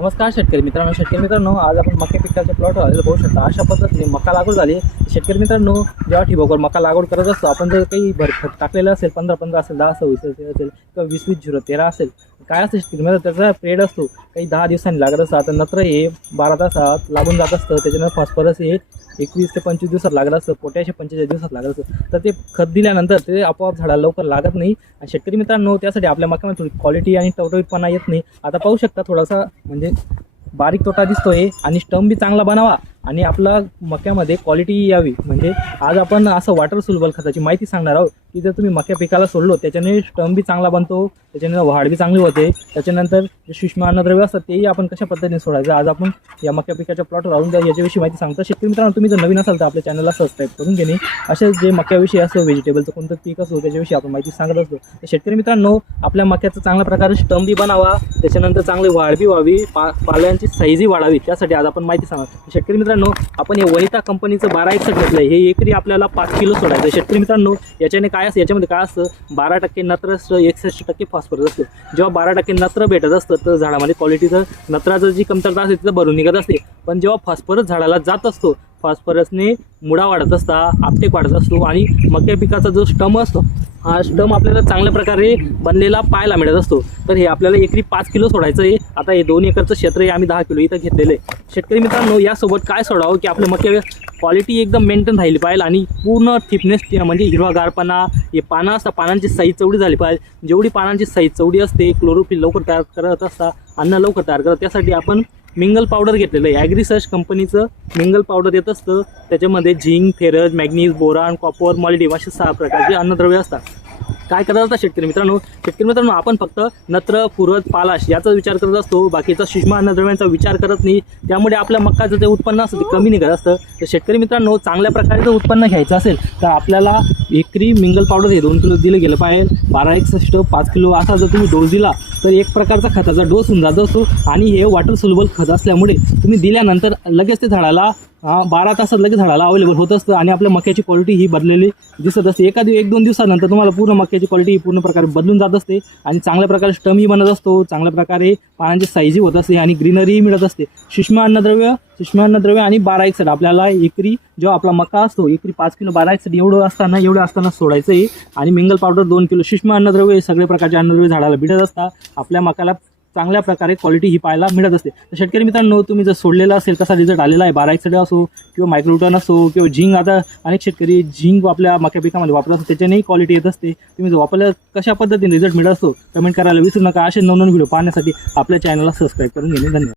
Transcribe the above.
नमस्कार शेतकरी मित्रांनो शेतकरी मित्रांनो आज आपण मका पिकाचे प्लॉट आलेलं पाहू शकता. अशा पद्धतीने मका लागू झाली. शेतकरी मित्रांनो जेव्हा ठिबकवर मका लागवड करत असतो आपण जर काही भर खत टाकलेलं असेल पंधरा पंधरा असेल दहा सव्वीस असेल किंवा वीस वीस झिरो तेरा असेल काय असतं शेतकरी मित्र त्याचा पिरियड असतो काही दहा दिवसांनी लागत असतं. आता नत्र हे बारा तासात लागून जात असतं त्याच्यानंतर फॉस्फरस हे एकवीस ते पंचवीस दिवसात लागत असतं पोट्याशे पंचेचाळीस दिवसात लागत असतं. तर ते खत दिल्यानंतर ते आपोआप झाडाला लवकर लागत नाही. आणि शेतकरी मित्रांनो त्यासाठी आपल्या मक्यामध्ये थोडी क्वालिटी आणि टवटवीतपणा येत नाही. आता पाहू शकता थोडासा म्हणजे बारीक तोटा दिसतोय आणि स्टंप बी चांगला बनावा. आणि आपला मक्यामध्ये क्वालिटी यावी. म्हणजे आज आपण असं वॉटर सुलबल खताची माहिती सांगणार आहोत. की जर तुम्ही मक्या पिकाला सोडलो त्याच्याने स्टंप बी चांगला बनतो त्याच्याने वाढ बी चांगली होते त्याच्यानंतर जे सूक्ष्म अन्नद्रव्य असतात तेही आपण कशा पद्धतीने सोडायचं? आज आपण या मक्या पिकाच्या प्लॉटवर राहून द्या याच्याविषयी माहिती सांगतो. शेतकरी मित्रांनो तुम्ही जर नवीन असाल तर आपल्या चॅनलला सबस्क्राईब करून घेणे. असे जे मक्याविषयी असो व्हेजिटेबलचं कोणतं पीक असो त्याच्याविषयी आपण माहिती सांगत असतो. तर शेतकरी मित्रांनो आपल्या मक्याचं चांगल्या प्रकारे स्टंप बी बनावा त्याच्यानंतर चांगली वाढ बी व्हावी पा पाल्यांची साईजही वाढावी त्यासाठी आज आपण माहिती सांगा शेतकरी मित्रांनो आपण हे वनिता कंपनीचं बारा एकसठ घेतलं हे एकरी आपल्याला पाच किलो सोडायचं शेतकरी मित्रांनो याच्याने काय असतं याच्यामध्ये काय असतं बारा टक्के नत्र असतं एकसष्ट टक्के फॉस्फरस असतं. जेव्हा बारा टक्के नत्र भेटत असतं तर झाडामध्ये क्वालिटीचं नत्राचं जी कमतरता असते तिथं भरून निघत असते. पण जेव्हा फॉस्फरस झाडाला जात असतो फॉस्फरसने मुळा वाढत असता आपटेक वाढत असतो आणि मक्या पिकाचा जो स्टम असतो हा स्टम आपल्याला चांगल्या प्रकारे बनलेला पाहायला मिळत असतो. तर हे आपल्याला एकरी पाच किलो सोडायचं आहे. आता हे दोन एकरचं क्षेत्र आहे आम्ही दहा किलो इथं घेतलेलं आहे. शेतकरी मित्रांनो यासोबत काय सोडावं की आपल्या मक्या क्वालिटी एकदम मेंटेन राहिली पाहिजे आणि पूर्ण थिकनेस म्हणजे हिरवागारपणा हे पानं असतात पानांची साईज चवडी झाली पाहिजे. जेवढी पानांची साईज चवडी असते क्लोरोफिल लवकर तयार करत असता अन्न लवकर तयार करत त्यासाठी आपण मिंगल पावडर घेतलेलं आहे. ॲग्री सर्च कंपनीचं मिंगल पावडर येत असतं. त्याच्यामध्ये zinc ferrous manganese boron copper molybdenum असे सहा प्रकारचे अन्नद्रव्य असतात. काय करत असतात शेतकरी मित्रांनो? शेतकरी मित्रांनो आपण फक्त नत्र पुरत पालाश याचा विचार करत असतो. बाकीचा सूक्ष्म अन्नद्रव्यांचा विचार करत नाही. त्यामुळे आपल्या मक्काचं जे उत्पन्न असतं ते कमी निघत असतं. तर शेतकरी मित्रांनो चांगल्या प्रकारे जर उत्पन्न घ्यायचं असेल तर आपल्याला एकरी मिंगल पावडर हे दोन किलो दिलं गेलं पाहिजे. बारा एकसष्ट पाच किलो असा जर तुम्ही डोस दिला तर एक प्रकारचा खताचा डोस होऊन जात असतो आणि हे वॉटर सोल्युबल खत असल्यामुळे तुम्ही दिल्यानंतर लगेच ते झाडाला बारा तासात लगेच झाडाला अवेलेबल होत असतं आणि आपल्या मक्याची क्वालिटी ही बदललेली दिसत असते. एका दिव एक दोन दिवसानंतर तुम्हाला पूर्ण मक्याची क्वालिटी ही पूर्ण प्रकारे बदलून जात असते आणि चांगल्या प्रकारे स्टमही बनत असतो चांगल्या प्रकारे पानांची साईजही होत असते आणि ग्रीनरीही मिळत असते. सूक्ष्म अन्नद्रव्य सूक्ष्म अन्नद्रव्य आणि बारा एकसठ आपल्याला एकरी जेव्हा आपला मका असतो एकरी पाच किलो बारा एकसठ एवढं असताना एवढं असताना सोडायचं आहे आणि मिंगल पावडर दोन किलो. सूक्ष्म अन्नद्रव्य हे सगळे प्रकारचे अन्नद्रव्य झाडाला भेटत असतात. आपल्या मकाला चांगल्या प्रकारे क्वालिटी ही पाहायला मिळत असते. तर शेतकरी मित्रांनो तुम्ही जर सोडलेला असेल तसा रिझल्ट आलेला आहे? बारा एक्सडे असो किंवा मायक्रोटन असो किंवा झिंग आता अनेक शेतकरी झिंग आपल्या मक्या पिकामध्ये वापरत असतो त्याच्यानेही क्वालिटी येत असते. तुम्ही जर वापरल्या कशा पद्धतीने रिझल्ट मिळत असतो? कमेंट करायला विसरू नका. असे नवनवीन व्हिडिओ पाहण्यासाठी आपल्या चॅनलला सबस्क्राईब करून घेणे धन्यवाद.